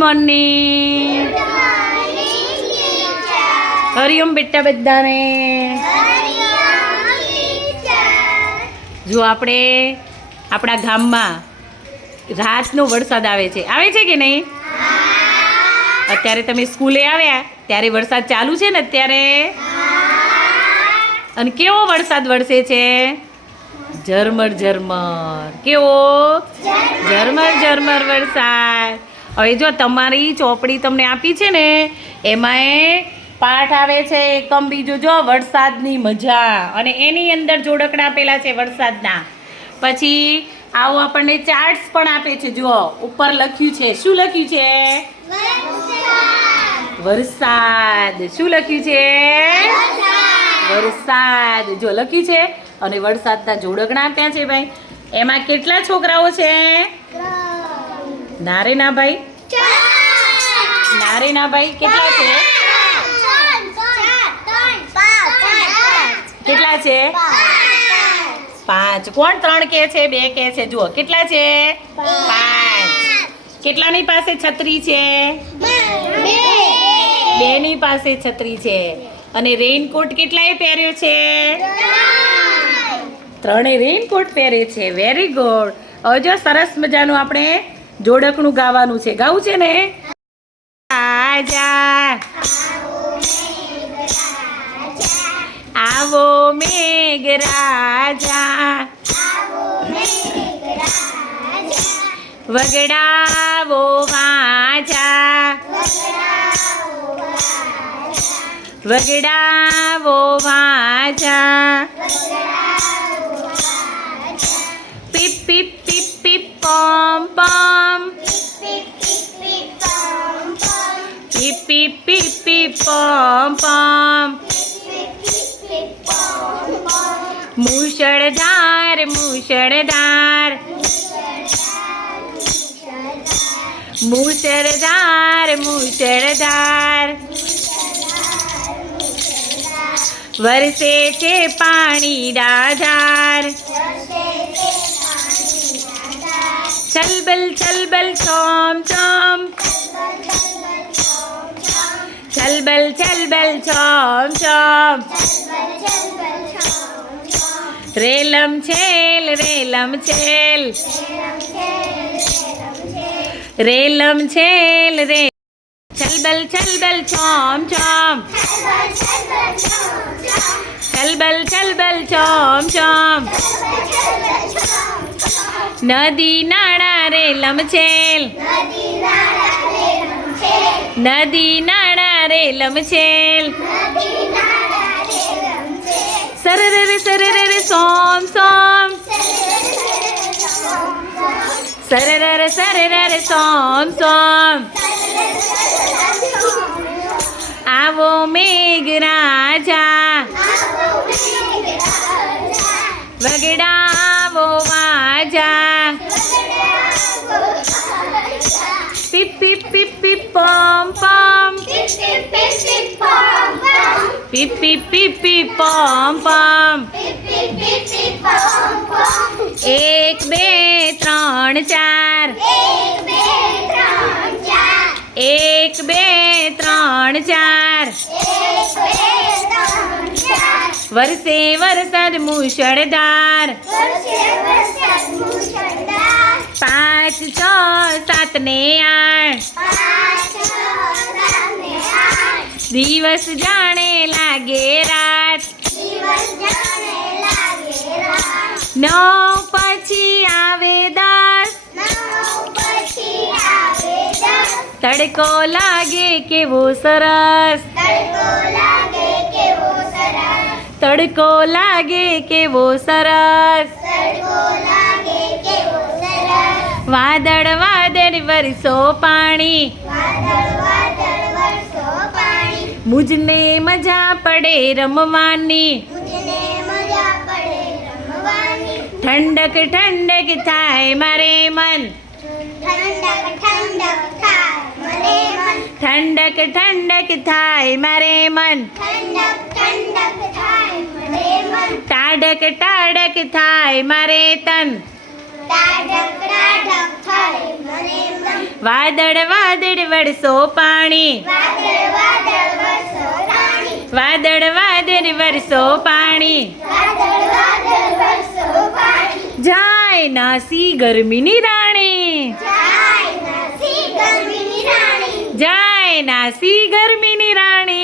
Morning Hariom બેટા બધાને. જો આપણે આપણા ગામમાં રાતનો વરસાદ આવે છે. આવે છે કે નહીં? અત્યારે તમે સ્કૂલે આવ્યા, ત્યારે વરસાદ ચાલુ છે ને અત્યારે? અને કેવો વરસાદ વરસે છે? ઝરમર ઝરમર. કેવો? ઝરમર ઝરમર વરસાદ. હવે જો તમારી ચોપડી તમને આપી છે ને એમાં એ પાઠ આવે છે એકમ બીજું જો વરસાદની મજા. અને એની અંદર જોડકણા આપેલા છે વરસાદના. પછી આવું આપણને ચાર્ટ્સ પણ આપે છે જુઓ. ઉપર લખ્યું છે. શું લખ્યું છે? વરસાદ. શું લખ્યું છે? વરસાદ. જો લખ્યું છે અને વરસાદના જોડકણા આપ્યા છે ભાઈ. એમાં કેટલા છોકરાઓ છે? નારે ના ભાઈ. નારે ના ભાઈ, કેટલા છે? કેટલા છે? પાંચ. કોણ ત્રણ કે છે? બે કે છે? જુઓ, કેટલા છે? પાંચ. કેટલાની પાસે છત્રી છે? બેની પાસે છત્રી છે. અને રેઇનકોટ કેટલાએ પહેર્યો છે? ત્રણે રેઇનકોટ પહેરે છે. વેરી ગુડ હવે જો સરસ મજાનું આપણે જોડકનું ગાવાનું છે. ગાવું છે ને? આજા આવો મેઘરાજા વગડાવો વાજા વગડાવો વાજા પીપ પીપ પીપ પીપ પમ પમ પીપ પીપ પીપ પીપ પમ પમ મુશળધાર મુશળધાર મુશળધાર મુશળધાર વરસે છે પાણી ડાધાર ચલબલ ચલબલ ચોમ ચોમ ચલબલ ચલબલ ચોમ ચોમ રેલમ છેલ રેલમ છેલ રેલમ છેલ રે ચલબલ ચલબલ ચોમ ચોમ ચલબલ ચલબલ ચોમ ચોમ નદી નાળા રેલમ છેલ નદી નાળા રેલમ છેલ સરર સરર સોમ સોમ. સરર સરર સોમ સોમ. આવો મેઘરાજા. વગડાવો પીપ પીપ પીપ પીપ પમ પમ પીપ પીપ પીપ પીપ પમ પમ એક બે ત્રણ ચાર એક બે ત્રણ ચાર વરસે વરસાદ મુશળધાર પાંચ છ સાત ને આઠ. દિવસ જાણે લાગે રાત. નવ પછી આવે દસ. તડકો લાગે કેવો સરસ. તડકો લાગે કેવો સરસ. વાદળ વાદળ વરસો પાણી. મુજને મજા પડે રમવાની. ઠંડક ઠંડક થાય મારે મન. ઠંડક ઠંડક થાય મારે મન. ટાઢક ટાઢક થાય મારે તન. ડાઢક વાદળ વાદળ વરસો પાણી. વાદળ વાદળ વરસો પાણી. જાય નાસી ગરમીની રાણી. જાય નાસી ગરમીની રાણી.